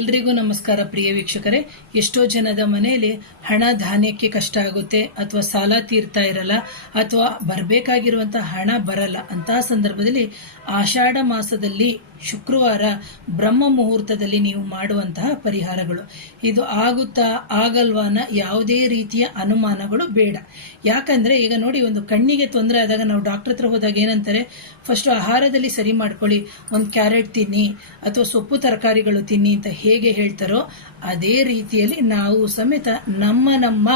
ಎಲ್ರಿಗೂ ನಮಸ್ಕಾರ ಪ್ರಿಯ ವೀಕ್ಷಕರೇ. ಎಷ್ಟೋ ಜನದ ಮನೆಯಲ್ಲಿ ಹಣ ಧಾನ್ಯಕ್ಕೆ ಕಷ್ಟ ಆಗುತ್ತೆ, ಅಥವಾ ಸಾಲ ತೀರ್ತಾ ಇರಲ್ಲ, ಅಥವಾ ಬರಬೇಕಾಗಿರುವಂತಹ ಹಣ ಬರಲ್ಲ. ಅಂತಹ ಸಂದರ್ಭದಲ್ಲಿ ಆಷಾಢ ಮಾಸದಲ್ಲಿ ಶುಕ್ರವಾರ ಬ್ರಹ್ಮ ಮುಹೂರ್ತದಲ್ಲಿ ನೀವು ಮಾಡುವಂತಹ ಪರಿಹಾರಗಳು, ಇದು ಆಗುತ್ತಾ ಆಗಲ್ವಾನ ಯಾವುದೇ ರೀತಿಯ ಅನುಮಾನಗಳು ಬೇಡ. ಯಾಕಂದ್ರೆ ಈಗ ನೋಡಿ, ಒಂದು ಕಣ್ಣಿಗೆ ತೊಂದರೆ ಆದಾಗ ನಾವು ಡಾಕ್ಟರ್ ಹತ್ರ ಹೋದಾಗ ಏನಂತಾರೆ, ಫಸ್ಟ್ ಆಹಾರದಲ್ಲಿ ಸರಿ ಮಾಡ್ಕೊಳ್ಳಿ, ಒಂದು ಕ್ಯಾರೆಟ್ ತಿನ್ನಿ ಅಥವಾ ಸೊಪ್ಪು ತರಕಾರಿಗಳು ತಿನ್ನಿ ಅಂತ ಹೇಗೆ ಹೇಳ್ತಾರೋ ಅದೇ ರೀತಿಯಲ್ಲಿ ನಾವು ಸಮೇತ ನಮ್ಮ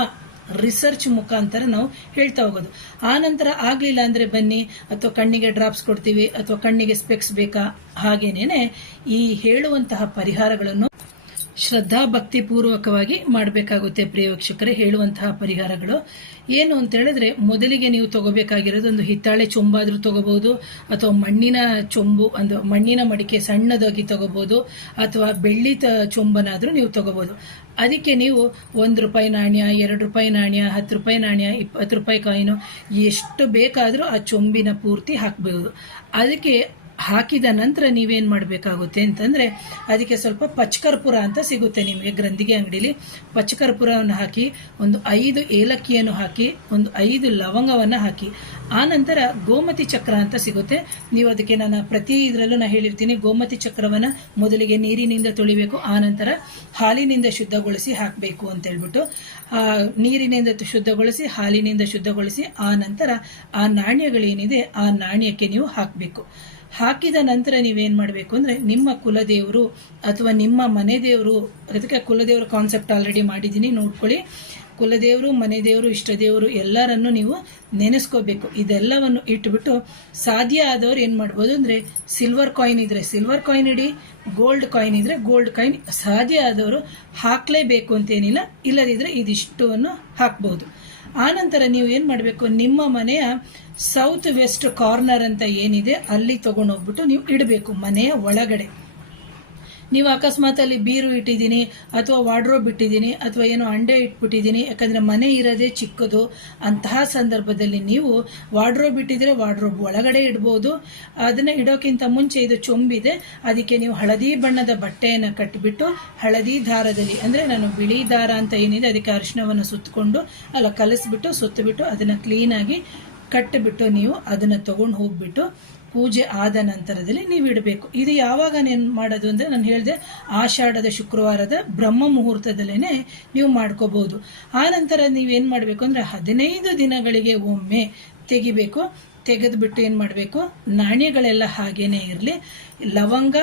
ರಿಸರ್ಚ್ ಮುಖಾಂತರ ನಾವು ಹೇಳ್ತಾ ಹೋಗೋದು. ಆ ನಂತರ ಆಗ್ಲಿಲ್ಲ ಅಂದ್ರೆ ಬನ್ನಿ, ಅಥವಾ ಕಣ್ಣಿಗೆ ಡ್ರಾಪ್ಸ್ ಕೊಡ್ತೀವಿ, ಅಥವಾ ಕಣ್ಣಿಗೆ ಸ್ಪೆಕ್ಸ್ ಬೇಕಾ, ಹಾಗೇನೇನೆ ಈ ಹೇಳುವಂತಹ ಪರಿಹಾರಗಳನ್ನು ಶ್ರದ್ಧಾ ಭಕ್ತಿ ಪೂರ್ವಕವಾಗಿ ಮಾಡಬೇಕಾಗುತ್ತೆ. ಪ್ರಿಯ ವೀಕ್ಷಕರೇ, ಹೇಳುವಂತಹ ಪರಿಹಾರಗಳು ಏನು ಅಂತ ಹೇಳಿದ್ರೆ, ಮೊದಲಿಗೆ ನೀವು ತಗೋಬೇಕಾಗಿರೋದು ಒಂದು ಹಿತ್ತಾಳೆ ಚೊಂಬಾದ್ರೂ ತಗೋಬಹುದು, ಅಥವಾ ಮಣ್ಣಿನ ಚೊಂಬು, ಒಂದು ಮಣ್ಣಿನ ಮಡಿಕೆ ಸಣ್ಣದಾಗಿ ತಗೋಬಹುದು, ಅಥವಾ ಬೆಳ್ಳಿ ಚೊಂಬನಾದ್ರೂ ನೀವು ತಗೋಬಹುದು. ಅದಕ್ಕೆ ನೀವು ₹1 ನಾಣ್ಯ, ₹2 ನಾಣ್ಯ, ₹10 ನಾಣ್ಯ, ₹20 ಕಾಯಿನು ಎಷ್ಟು ಬೇಕಾದರೂ ಆ ಚೊಂಬಿನ ಪೂರ್ತಿ ಹಾಕಬಹುದು. ಅದಕ್ಕೆ ಹಾಕಿದ ನಂತರ ನೀವೇನ್ ಮಾಡಬೇಕಾಗುತ್ತೆ ಅಂತಂದ್ರೆ, ಅದಕ್ಕೆ ಸ್ವಲ್ಪ ಪಚ್ಚಕರ್ಪೂರ ಅಂತ ಸಿಗುತ್ತೆ ನಿಮಗೆ ಗ್ರಂಥಿಗೆ ಅಂಗಡಿಲಿ. ಪಚ್ಚಕರ್ಪೂರವನ್ನು ಹಾಕಿ, ಒಂದು 5 ಏಲಕ್ಕಿಯನ್ನು ಹಾಕಿ, ಒಂದು 5 ಲವಂಗವನ್ನ ಹಾಕಿ. ಆ ನಂತರ ಗೋಮತಿ ಚಕ್ರ ಅಂತ ಸಿಗುತ್ತೆ. ನೀವು ಅದಕ್ಕೆ ನಾನು ಪ್ರತಿ ಇದರಲ್ಲೂ ನಾನು ಹೇಳಿರ್ತೀನಿ, ಗೋಮತಿ ಚಕ್ರವನ್ನ ಮೊದಲಿಗೆ ನೀರಿನಿಂದ ತೊಳಿಬೇಕು, ಆ ನಂತರ ಹಾಲಿನಿಂದ ಶುದ್ಧಗೊಳಿಸಿ ಹಾಕಬೇಕು ಅಂತ ಹೇಳ್ಬಿಟ್ಟು, ನೀರಿನಿಂದ ಶುದ್ಧಗೊಳಿಸಿ, ಹಾಲಿನಿಂದ ಶುದ್ಧಗೊಳಿಸಿ, ಆ ನಂತರ ಆ ನಾಣ್ಯಗಳೇನಿದೆ ಆ ನಾಣ್ಯಕ್ಕೆ ನೀವು ಹಾಕಬೇಕು. ಹಾಕಿದ ನಂತರ ನೀವೇನ್ ಮಾಡಬೇಕು ಅಂದ್ರೆ, ನಿಮ್ಮ ಕುಲದೇವರು ಅಥವಾ ನಿಮ್ಮ ಮನೆ ದೇವರು, ಅದಕ್ಕೆ ಕುಲದೇವರ ಕಾನ್ಸೆಪ್ಟ್ ಆಲ್ರೆಡಿ ಮಾಡಿದ್ದೀನಿ, ನೋಡ್ಕೊಳ್ಳಿ. ಕುಲದೇವರು, ಮನೆ ದೇವರು, ಇಷ್ಟ ದೇವರು ಎಲ್ಲರನ್ನು ನೀವು ನೆನೆಸ್ಕೋಬೇಕು. ಇದೆಲ್ಲವನ್ನು ಇಟ್ಬಿಟ್ಟು ಸಾಧ್ಯ ಆದವರು ಏನ್ ಮಾಡ್ಬೋದು ಅಂದ್ರೆ, ಸಿಲ್ವರ್ ಕಾಯಿನ್ ಇದ್ರೆ ಸಿಲ್ವರ್ ಕಾಯಿನ್ ಇಡಿ, ಗೋಲ್ಡ್ ಕಾಯಿನ್ ಇದ್ರೆ ಗೋಲ್ಡ್ ಕಾಯಿನ್, ಸಾಧ್ಯ ಆದವರು ಹಾಕ್ಲೇಬೇಕು ಅಂತೇನಿಲ್ಲ, ಇಲ್ಲದಿದ್ರೆ ಇದಿಷ್ಟನ್ನು ಹಾಕ್ಬಹುದು. ಆ ನಂತರ ನೀವು ಏನ್ ಮಾಡಬೇಕು, ನಿಮ್ಮ ಮನೆಯ ಸೌತ್ ವೆಸ್ಟ್ ಕಾರ್ನರ್ ಅಂತ ಏನಿದೆ ಅಲ್ಲಿ ತಗೊಂಡೋಗ್ಬಿಟ್ಟು ನೀವು ಇಡಬೇಕು. ಮನೆಯ ಒಳಗಡೆ ನೀವು ಅಕಸ್ಮಾತ್ ಅಲ್ಲಿ ಬೀರು ಇಟ್ಟಿದ್ದೀನಿ, ಅಥವಾ ವಾರ್ಡ್ರೋಬ್ ಇಟ್ಟಿದ್ದೀನಿ, ಅಥವಾ ಏನೋ ಅಂಡೆ ಇಟ್ಬಿಟ್ಟಿದ್ದೀನಿ, ಯಾಕಂದ್ರೆ ಮನೆ ಇರೋದೇ ಚಿಕ್ಕದು, ಅಂತಹ ಸಂದರ್ಭದಲ್ಲಿ ನೀವು ವಾರ್ಡ್ರೋಬ್ ಇಟ್ಟಿದ್ರೆ ವಾರ್ಡ್ರೋಬ್ ಒಳಗಡೆ ಇಡಬಹುದು. ಅದನ್ನ ಇಡೋಕ್ಕಿಂತ ಮುಂಚೆ ಇದು ಚೊಂಬಿದೆ, ಅದಕ್ಕೆ ನೀವು ಹಳದಿ ಬಣ್ಣದ ಬಟ್ಟೆಯನ್ನು ಕಟ್ಟಿಬಿಟ್ಟು, ಹಳದಿ ದಾರದಲ್ಲಿ, ಅಂದ್ರೆ ನಾನು ಬಿಳಿ ದಾರ ಅಂತ ಏನಿದೆ ಅದಕ್ಕೆ ಅರಿಶಿಣವನ್ನು ಸುತ್ತಕೊಂಡು ಕಲಸ್ಬಿಟ್ಟು ಸುತ್ತಬಿಟ್ಟು ಅದನ್ನ ಕ್ಲೀನ್ ಆಗಿ ಕಟ್ಟಿಬಿಟ್ಟು ನೀವು ಅದನ್ನ ತಗೊಂಡು ಹೋಗ್ಬಿಟ್ಟು ಪೂಜೆ ಆದ ನಂತರದಲ್ಲಿ ನೀವು ಇಡಬೇಕು. ಇದು ಯಾವಾಗ ಮಾಡೋದು ಅಂದ್ರೆ, ನಾನು ಹೇಳಿದೆ ಆಷಾಢದ ಶುಕ್ರವಾರದ ಬ್ರಹ್ಮ ಮುಹೂರ್ತದಲ್ಲೇನೆ ನೀವು ಮಾಡ್ಕೋಬಹುದು. ಆ ನಂತರ ನೀವೇನ್ ಮಾಡ್ಬೇಕು ಅಂದ್ರೆ, 15 ದಿನಗಳಿಗೆ ಒಮ್ಮೆ ತೆಗಿಬೇಕು. ತೆಗೆದ್ಬಿಟ್ಟು ಏನ್ ಮಾಡ್ಬೇಕು, ನಾಣ್ಯಗಳೆಲ್ಲ ಹಾಗೇನೆ ಇರಲಿ, ಲವಂಗ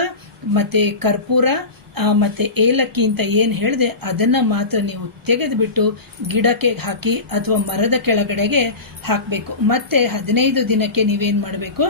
ಮತ್ತೆ ಕರ್ಪೂರ ಮತ್ತೆ ಏಲಕ್ಕಿ ಅಂತ ಏನ್ ಹೇಳಿದೆ ಅದನ್ನ ಮಾತ್ರ ನೀವು ತೆಗೆದ್ಬಿಟ್ಟು ಗಿಡಕ್ಕೆ ಹಾಕಿ ಅಥವಾ ಮರದ ಕೆಳಗಡೆಗೆ ಹಾಕಬೇಕು. ಮತ್ತೆ 15 ದಿನಕ್ಕೆ ನೀವೇನ್ ಮಾಡಬೇಕು,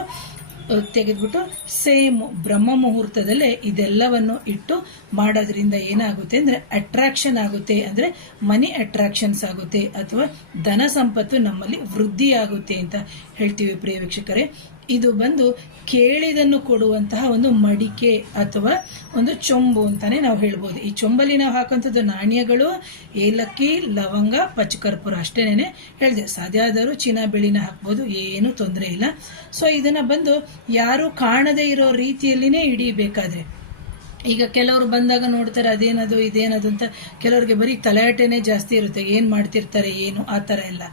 ತೆಗೆದ್ಬಿಟ್ಟು ಸೇಮ್ ಬ್ರಹ್ಮ ಮುಹೂರ್ತದಲ್ಲೇ ಇದೆಲ್ಲವನ್ನು ಇಟ್ಟು ಮಾಡೋದ್ರಿಂದ ಏನಾಗುತ್ತೆ ಅಂದ್ರೆ, ಅಟ್ರಾಕ್ಷನ್ ಆಗುತ್ತೆ, ಅಂದ್ರೆ ಮನಿ ಅಟ್ರಾಕ್ಷನ್ಸ್ ಆಗುತ್ತೆ, ಅಥವಾ ಧನ ಸಂಪತ್ತು ನಮ್ಮಲ್ಲಿ ವೃದ್ಧಿ ಆಗುತ್ತೆ ಅಂತ ಹೇಳ್ತೀವಿ. ಪ್ರಿಯ ವೀಕ್ಷಕರೇ, ಇದು ಬಂದು ಕೇಳಿದನ್ನು ಕೊಡುವಂತಹ ಒಂದು ಮಡಿಕೆ ಅಥವಾ ಒಂದು ಚೊಂಬು ಅಂತಾನೆ ನಾವು ಹೇಳ್ಬೋದು. ಈ ಚೊಂಬಲ್ಲಿ ನಾವು ಹಾಕುವಂಥದ್ದು ನಾಣ್ಯಗಳು, ಏಲಕ್ಕಿ, ಲವಂಗ, ಪಚ್ಚಕರ್ಪೂರ ಅಷ್ಟೇನೆ ಹೇಳಿದೆ. ಸಾಧ್ಯ ಆದರೂ ಚಿನ್ನ ಬೆಳ್ಳಿನ ಹಾಕ್ಬೋದು, ಏನು ತೊಂದರೆ ಇಲ್ಲ. ಸೊ ಇದನ್ನ ಬಂದು ಯಾರು ಕಾಣದೇ ಇರೋ ರೀತಿಯಲ್ಲಿನೇ ಹಿಡಿಬೇಕಾದ್ರೆ, ಈಗ ಕೆಲವರು ಬಂದಾಗ ನೋಡ್ತಾರೆ ಅದೇನದು ಇದೇನದು ಅಂತ, ಕೆಲವರಿಗೆ ಬರೀ ತಲೆಹಟೆನೇ ಜಾಸ್ತಿ ಇರುತ್ತೆ, ಏನ್ ಮಾಡ್ತಿರ್ತಾರೆ ಏನು ಆ ತರ ಎಲ್ಲ.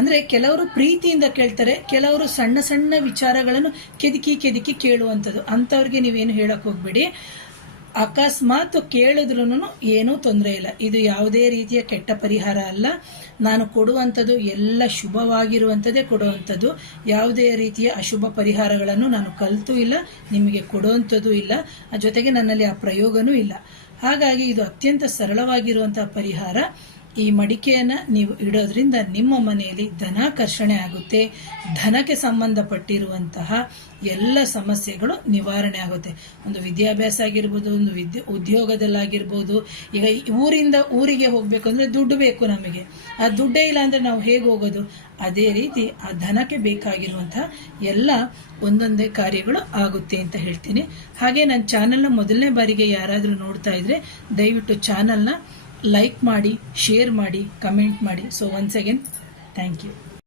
ಅಂದ್ರೆ ಕೆಲವರು ಪ್ರೀತಿಯಿಂದ ಕೇಳ್ತಾರೆ, ಕೆಲವರು ಸಣ್ಣ ಸಣ್ಣ ವಿಚಾರಗಳನ್ನು ಕೆದಕಿ ಕೇಳುವಂಥದ್ದು. ಅಂತವ್ರಿಗೆ ನೀವೇನು ಹೇಳಕ್ ಹೋಗ್ಬೇಡಿ. ಅಕಸ್ಮಾತ್ ಕೇಳಿದ್ರು ಏನೂ ತೊಂದರೆ ಇಲ್ಲ. ಇದು ಯಾವುದೇ ರೀತಿಯ ಕೆಟ್ಟ ಪರಿಹಾರ ಅಲ್ಲ. ನಾನು ಕೊಡುವಂಥದ್ದು ಎಲ್ಲ ಶುಭವಾಗಿರುವಂಥದ್ದೇ ಕೊಡುವಂಥದ್ದು. ಯಾವುದೇ ರೀತಿಯ ಅಶುಭ ಪರಿಹಾರಗಳನ್ನು ನಾನು ಕಲಿತೂ ಇಲ್ಲ, ನಿಮಗೆ ಕೊಡುವಂಥದ್ದು ಇಲ್ಲ, ಜೊತೆಗೆ ನನ್ನಲ್ಲಿ ಆ ಪ್ರಯೋಗನೂ ಇಲ್ಲ. ಹಾಗಾಗಿ ಇದು ಅತ್ಯಂತ ಸರಳವಾಗಿರುವಂತಹ ಪರಿಹಾರ. ಈ ಮಡಿಕೆಯನ್ನ ನೀವು ಇಡೋದ್ರಿಂದ ನಿಮ್ಮ ಮನೆಯಲ್ಲಿ ಧನಾಕರ್ಷಣೆ ಆಗುತ್ತೆ, ಧನಕ್ಕೆ ಸಂಬಂಧಪಟ್ಟಿರುವಂತಹ ಎಲ್ಲ ಸಮಸ್ಯೆಗಳು ನಿವಾರಣೆ ಆಗುತ್ತೆ. ಒಂದು ವಿದ್ಯಾಭ್ಯಾಸ ಆಗಿರ್ಬೋದು, ಒಂದು ಉದ್ಯೋಗದಲ್ಲಾಗಿರ್ಬೋದು. ಈಗ ಊರಿಂದ ಊರಿಗೆ ಹೋಗ್ಬೇಕು ಅಂದ್ರೆ ದುಡ್ಡು ಬೇಕು ನಮಗೆ, ಆ ದುಡ್ಡೇ ಇಲ್ಲ ಅಂದ್ರೆ ನಾವು ಹೇಗೆ ಹೋಗೋದು? ಅದೇ ರೀತಿ ಆ ಧನಕ್ಕೆ ಬೇಕಾಗಿರುವಂತಹ ಎಲ್ಲ ಒಂದೊಂದೇ ಕಾರ್ಯಗಳು ಆಗುತ್ತೆ ಅಂತ ಹೇಳ್ತೀನಿ. ಹಾಗೆ ನನ್ನ ಚಾನೆಲ್ನ ಮೊದಲನೇ ಬಾರಿಗೆ ಯಾರಾದರೂ ನೋಡ್ತಾ ಇದ್ರೆ ದಯವಿಟ್ಟು ಚಾನೆಲ್ನ ಲೈಕ್ ಮಾಡಿ, ಶೇರ್ ಮಾಡಿ, ಕಮೆಂಟ್ ಮಾಡಿ. So once again thank you.